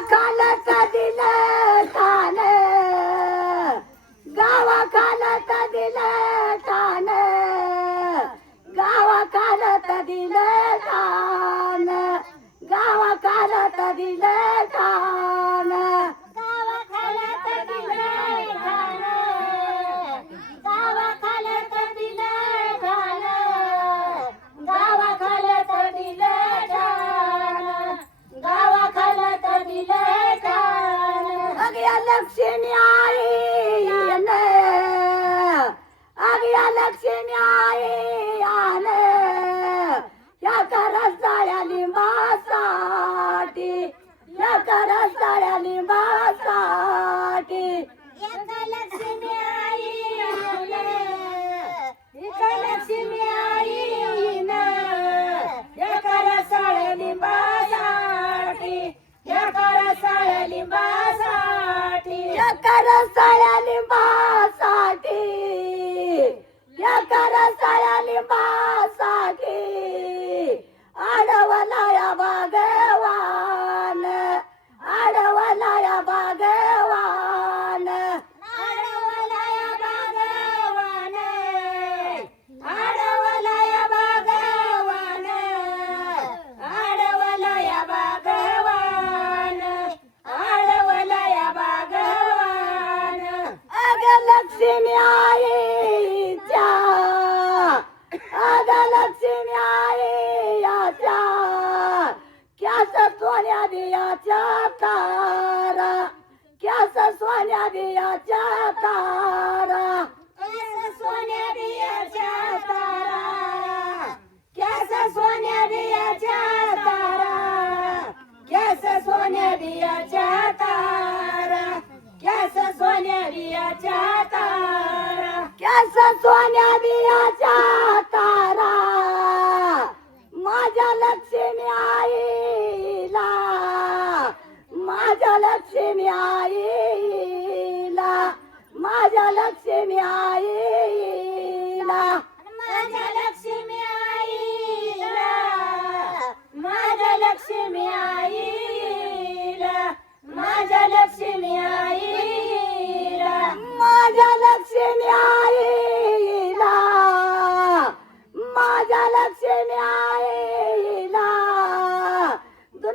काला कालाचा दिला लक्ष्मी आहे. आलं अगया लक्ष्मी आहे. आलं रसाळ्या या एका रसाळ्या मा दियाच्या तारा. क्यास सोन्या दियाच्या तारा? केस सोन्या बियाच्या तारा. केस सोन्या बियाच्या तारा? केस सोन्या बियाच्या तारा? केस सोन्या बियाच्या तारा? क्यास सोन्या दियाच्या तारा माझ्या लक्ष्मी आईला माझ्या लक्ष्मी आईला माझ्या लक्ष्मी आईला. माझ्या लक्ष्मी आईला माझ्या लक्ष्मी आईला माझ्या लक्ष्मी आईला. माझ्या लक्ष्मी आईला माझ्या लक्ष्मी आईला.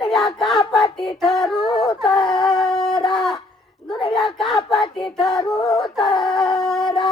दुर्व्या कापती ठरू तरा दुर्व्या कापती ठरू तरा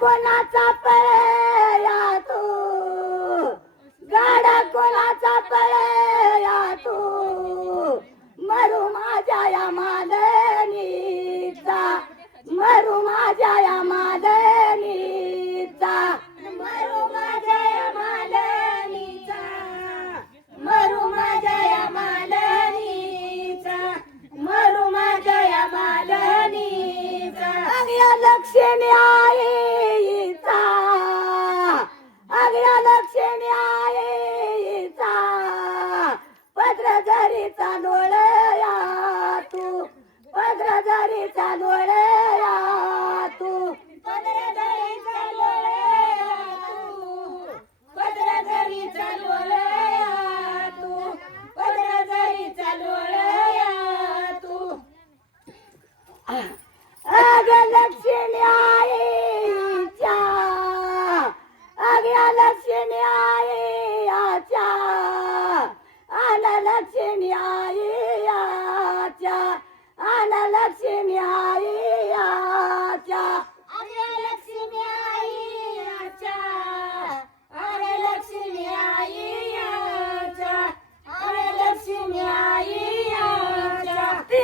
कोणाचा पळया तू? गाडा कोणाचा पळया तू? मरू माझ्या या मालनीचा लक्ष्मी आईचा आगळ्या लक्ष्मी आईचा पत्र जरीचा डोळया तू पत्र जरीचा डोळया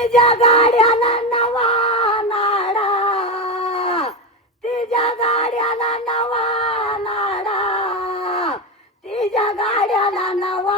तिच्या गाड्याला नवा नाडा. तिच्या गाड्याला नवा नाडा. तिच्या गाड्याला नवा